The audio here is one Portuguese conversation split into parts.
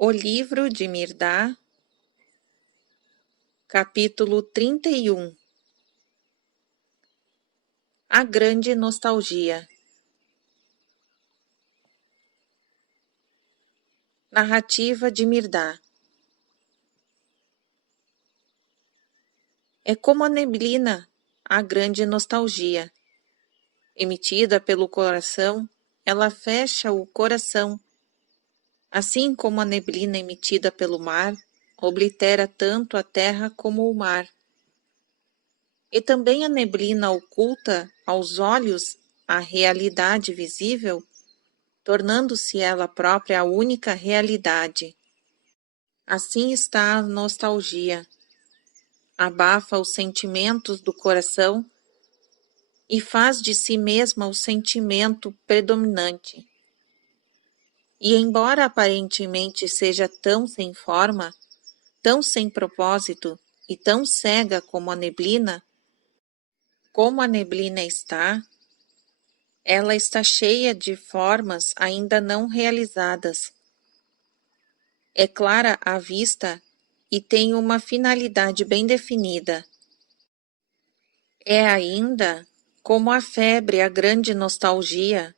O livro de Mirdá, capítulo 31. A grande nostalgia. Narrativa de Mirdá. É como a neblina, a grande nostalgia. Emitida pelo coração, ela fecha o coração. Assim como a neblina emitida pelo mar, oblitera tanto a terra como o mar. E também a neblina oculta aos olhos a realidade visível, tornando-se ela própria a única realidade. Assim está a nostalgia. Abafa os sentimentos do coração e faz de si mesma o sentimento predominante. E embora aparentemente seja tão sem forma, tão sem propósito e tão cega como a neblina está, ela está cheia de formas ainda não realizadas. É clara à vista e tem uma finalidade bem definida. É ainda como a febre, a grande nostalgia,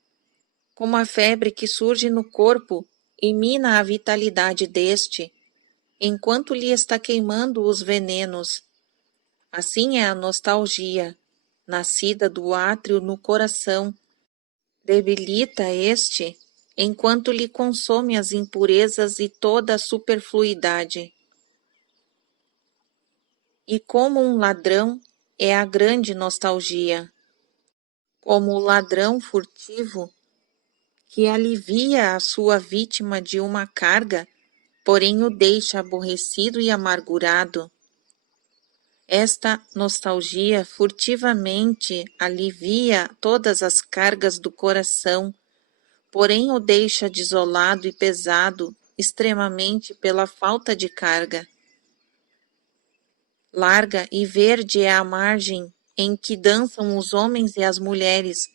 como a febre que surge no corpo e mina a vitalidade deste, enquanto lhe está queimando os venenos. Assim é a nostalgia, nascida do átrio no coração, debilita este, enquanto lhe consome as impurezas e toda a superfluidade. E como um ladrão é a grande nostalgia, como o ladrão furtivo que alivia a sua vítima de uma carga, porém o deixa aborrecido e amargurado. Esta nostalgia furtivamente alivia todas as cargas do coração, porém o deixa desolado e pesado, extremamente pela falta de carga. Larga e verde é a margem em que dançam os homens e as mulheres,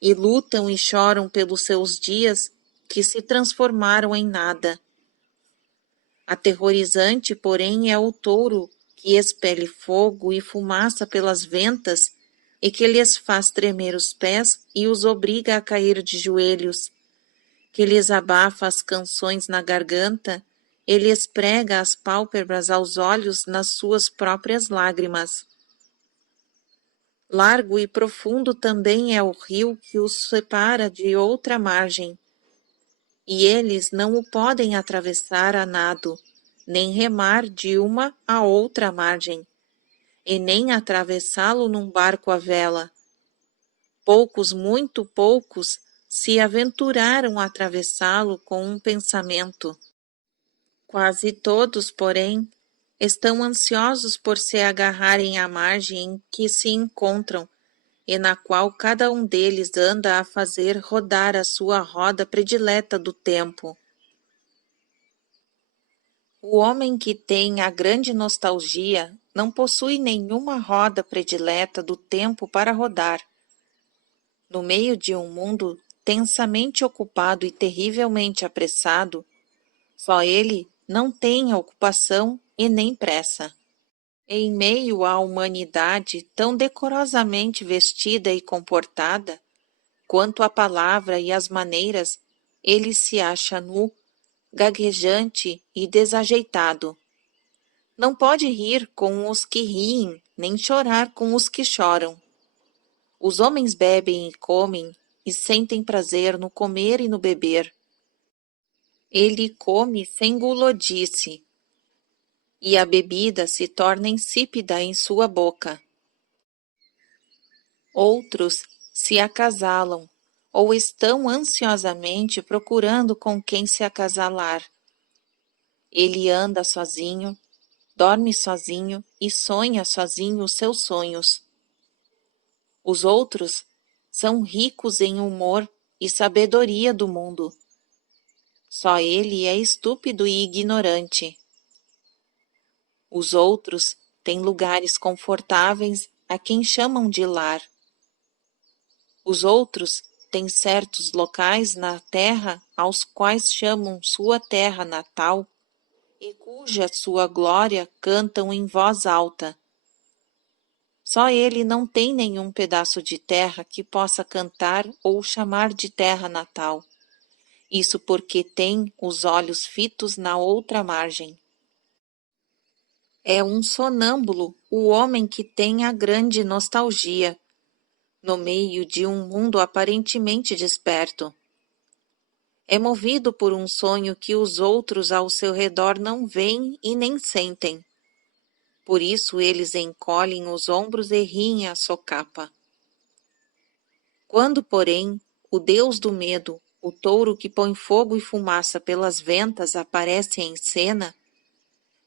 e lutam e choram pelos seus dias que se transformaram em nada. Aterrorizante, porém, é o touro que expele fogo e fumaça pelas ventas e que lhes faz tremer os pés e os obriga a cair de joelhos, que lhes abafa as canções na garganta e lhes prega as pálpebras aos olhos nas suas próprias lágrimas. Largo e profundo também é o rio que os separa de outra margem, e eles não o podem atravessar a nado, nem remar de uma a outra margem, e nem atravessá-lo num barco à vela. Poucos, muito poucos, se aventuraram a atravessá-lo com um pensamento. Quase todos, porém, estão ansiosos por se agarrarem à margem em que se encontram, e na qual cada um deles anda a fazer rodar a sua roda predileta do tempo. O homem que tem a grande nostalgia não possui nenhuma roda predileta do tempo para rodar. No meio de um mundo tensamente ocupado e terrivelmente apressado, só ele não tem ocupação e nem pressa. Em meio à humanidade tão decorosamente vestida e comportada, quanto à palavra e às maneiras, ele se acha nu, gaguejante e desajeitado. Não pode rir com os que riem, nem chorar com os que choram. Os homens bebem e comem, e sentem prazer no comer e no beber. Ele come sem gulodice, e a bebida se torna insípida em sua boca. Outros se acasalam, ou estão ansiosamente procurando com quem se acasalar. Ele anda sozinho, dorme sozinho e sonha sozinho os seus sonhos. Os outros são ricos em humor e sabedoria do mundo. Só ele é estúpido e ignorante. Os outros têm lugares confortáveis a quem chamam de lar. Os outros tem certos locais na terra aos quais chamam sua terra natal e cuja sua glória cantam em voz alta. Só ele não tem nenhum pedaço de terra que possa cantar ou chamar de terra natal. Isso porque tem os olhos fitos na outra margem. É um sonâmbulo o homem que tem a grande nostalgia, no meio de um mundo aparentemente desperto. É movido por um sonho que os outros ao seu redor não veem e nem sentem. Por isso eles encolhem os ombros e riem à socapa. Quando, porém, o deus do medo, o touro que põe fogo e fumaça pelas ventas, aparece em cena,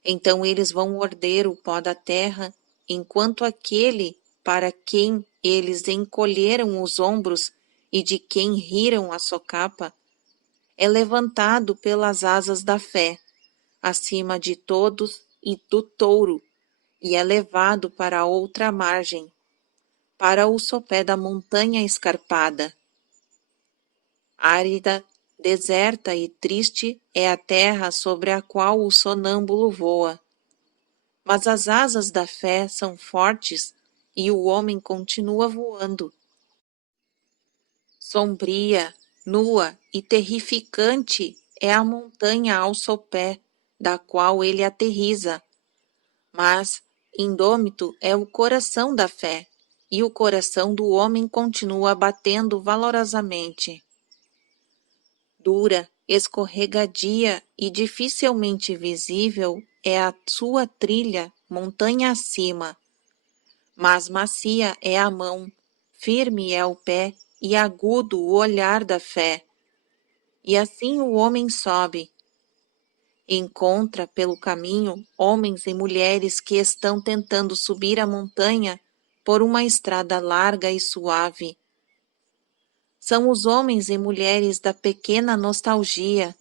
então eles vão morder o pó da terra, enquanto aquele para quem eles encolheram os ombros e de quem riram a socapa, é levantado pelas asas da fé, acima de todos e do touro, e é levado para outra margem, para o sopé da montanha escarpada. Árida, deserta e triste é a terra sobre a qual o sonâmbulo voa. Mas as asas da fé são fortes e o homem continua voando. Sombria, nua e terrificante é a montanha ao sopé, da qual ele aterriza. Mas indômito é o coração da fé, e o coração do homem continua batendo valorosamente. Dura, escorregadia e dificilmente visível é a sua trilha montanha acima, mas macia é a mão, firme é o pé e agudo o olhar da fé. E assim o homem sobe. Encontra pelo caminho homens e mulheres que estão tentando subir a montanha por uma estrada larga e suave. São os homens e mulheres da pequena nostalgia,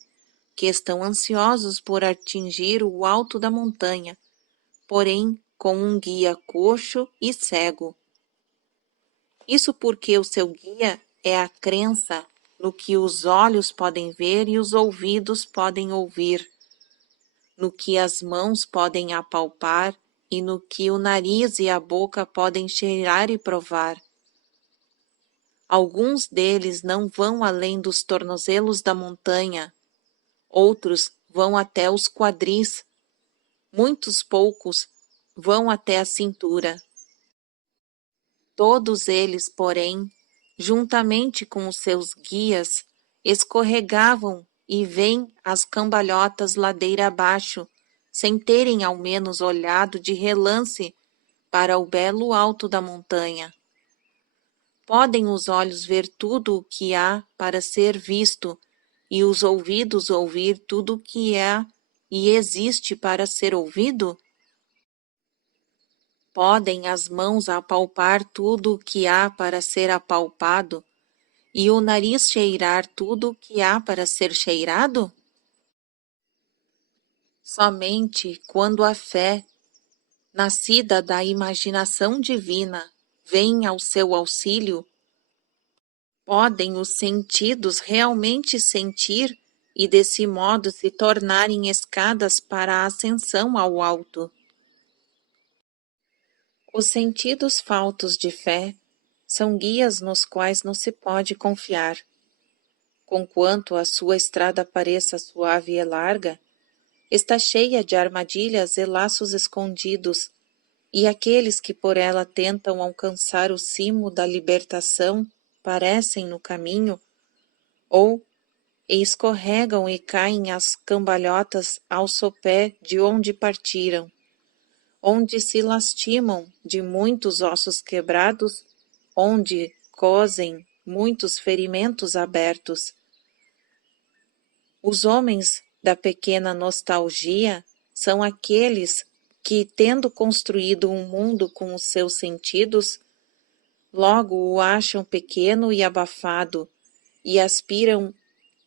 que estão ansiosos por atingir o alto da montanha, porém com um guia coxo e cego. Isso porque o seu guia é a crença no que os olhos podem ver e os ouvidos podem ouvir, no que as mãos podem apalpar e no que o nariz e a boca podem cheirar e provar. Alguns deles não vão além dos tornozelos da montanha, outros vão até os quadris, muitos poucos vão até a cintura. Todos eles, porém, juntamente com os seus guias, escorregavam e vêm as cambalhotas ladeira abaixo, sem terem ao menos olhado de relance para o belo alto da montanha. Podem os olhos ver tudo o que há para ser visto, e os ouvidos ouvir tudo o que há e existe para ser ouvido? Podem as mãos apalpar tudo o que há para ser apalpado, e o nariz cheirar tudo o que há para ser cheirado? Somente quando a fé, nascida da imaginação divina, vem ao seu auxílio, podem os sentidos realmente sentir e desse modo se tornarem escadas para a ascensão ao alto. Os sentidos faltos de fé são guias nos quais não se pode confiar. Conquanto a sua estrada pareça suave e larga, está cheia de armadilhas e laços escondidos, e aqueles que por ela tentam alcançar o cimo da libertação parecem no caminho, ou escorregam e caem às cambalhotas ao sopé de onde partiram, onde se lastimam de muitos ossos quebrados, onde cosem muitos ferimentos abertos. Os homens da pequena nostalgia são aqueles que, tendo construído um mundo com os seus sentidos, logo o acham pequeno e abafado, e aspiram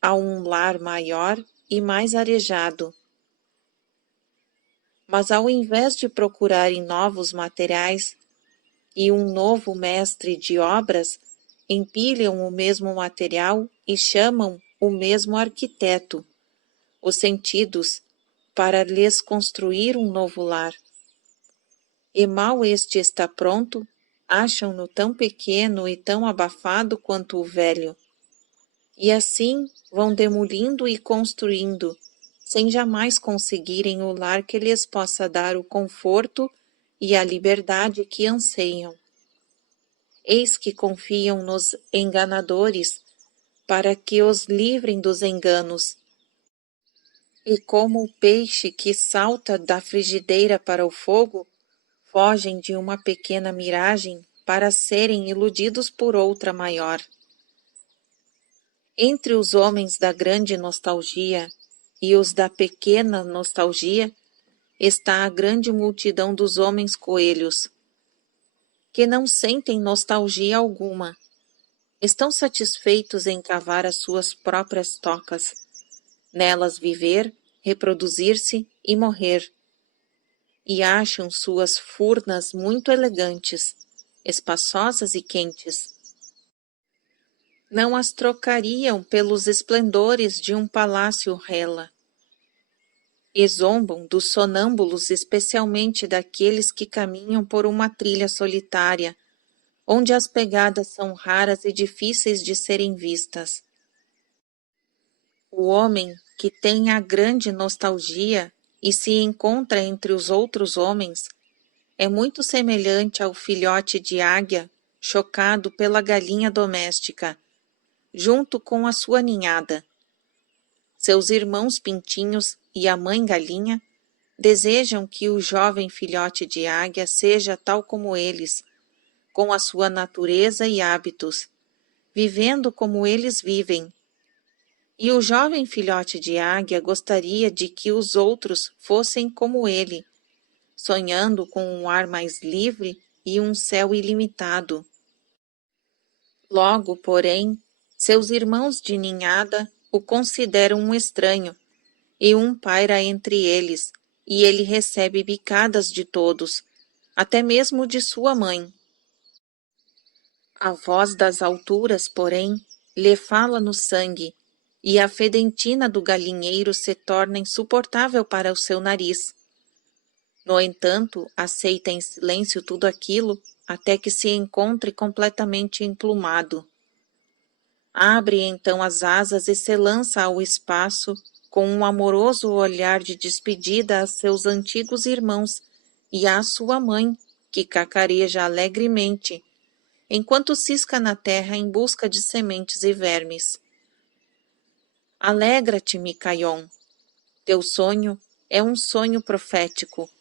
a um lar maior e mais arejado. Mas ao invés de procurarem novos materiais e um novo mestre de obras, empilham o mesmo material e chamam o mesmo arquiteto, os sentidos, para lhes construir um novo lar. E mal este está pronto, acham-no tão pequeno e tão abafado quanto o velho. E assim vão demolindo e construindo, sem jamais conseguirem o lar que lhes possa dar o conforto e a liberdade que anseiam. Eis que confiam nos enganadores, para que os livrem dos enganos. E como o peixe que salta da frigideira para o fogo, fogem de uma pequena miragem para serem iludidos por outra maior. Entre os homens da grande nostalgia e os da pequena nostalgia está a grande multidão dos homens coelhos, que não sentem nostalgia alguma, estão satisfeitos em cavar as suas próprias tocas, nelas viver, reproduzir-se e morrer, e acham suas furnas muito elegantes, espaçosas e quentes. Não as trocariam pelos esplendores de um palácio rela. E zombam dos sonâmbulos, especialmente daqueles que caminham por uma trilha solitária, onde as pegadas são raras e difíceis de serem vistas. O homem que tem a grande nostalgia e se encontra entre os outros homens é muito semelhante ao filhote de águia chocado pela galinha doméstica, junto com a sua ninhada. Seus irmãos pintinhos e a mãe galinha desejam que o jovem filhote de águia seja tal como eles, com a sua natureza e hábitos, vivendo como eles vivem. E o jovem filhote de águia gostaria de que os outros fossem como ele, sonhando com um ar mais livre e um céu ilimitado. Logo, porém, seus irmãos de ninhada o consideram um estranho, e um paira entre eles, e ele recebe bicadas de todos, até mesmo de sua mãe. A voz das alturas, porém, lhe fala no sangue, e a fedentina do galinheiro se torna insuportável para o seu nariz. No entanto, aceita em silêncio tudo aquilo até que se encontre completamente emplumado. Abre então as asas e se lança ao espaço com um amoroso olhar de despedida a seus antigos irmãos e à sua mãe, que cacareja alegremente, enquanto cisca na terra em busca de sementes e vermes. Alegra-te, Micaion. Teu sonho é um sonho profético.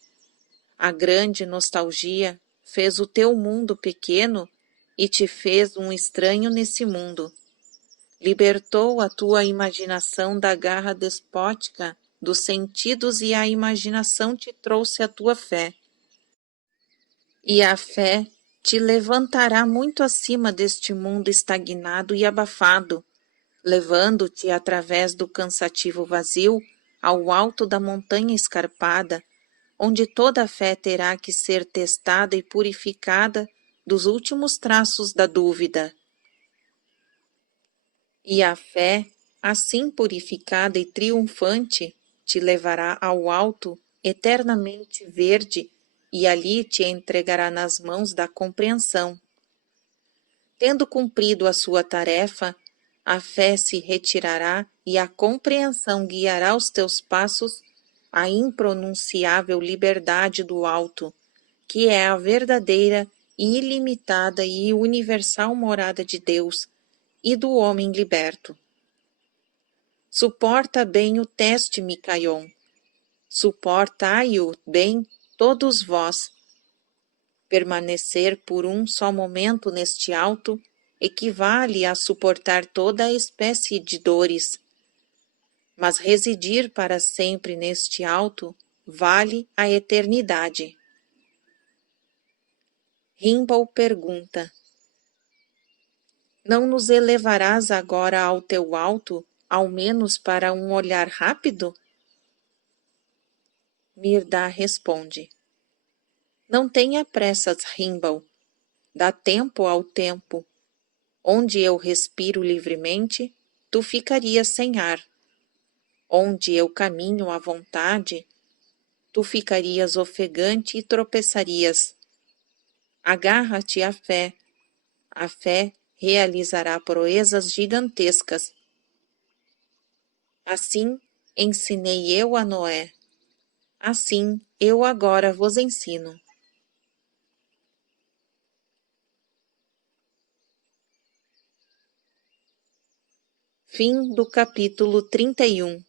A grande nostalgia fez o teu mundo pequeno e te fez um estranho nesse mundo. Libertou a tua imaginação da garra despótica dos sentidos e a imaginação te trouxe a tua fé. E a fé te levantará muito acima deste mundo estagnado e abafado, levando-te através do cansativo vazio ao alto da montanha escarpada, onde toda a fé terá que ser testada e purificada dos últimos traços da dúvida. E a fé, assim purificada e triunfante, te levará ao alto, eternamente verde, e ali te entregará nas mãos da compreensão. Tendo cumprido a sua tarefa, a fé se retirará e a compreensão guiará os teus passos à impronunciável liberdade do alto, que é a verdadeira, ilimitada e universal morada de Deus e do homem liberto. Suporta bem o teste, Micaion. Suportai-o bem todos vós. Permanecer por um só momento neste alto equivale a suportar toda a espécie de dores. Mas residir para sempre neste alto vale a eternidade. Rimbaud pergunta: não nos elevarás agora ao teu alto, ao menos para um olhar rápido? Mirdá responde: não tenha pressas, Rimbaud. Dá tempo ao tempo. Onde eu respiro livremente, tu ficarias sem ar. Onde eu caminho à vontade, tu ficarias ofegante e tropeçarias. Agarra-te à fé. A fé realizará proezas gigantescas. Assim ensinei eu a Noé. Assim eu agora vos ensino. Fim do capítulo 31.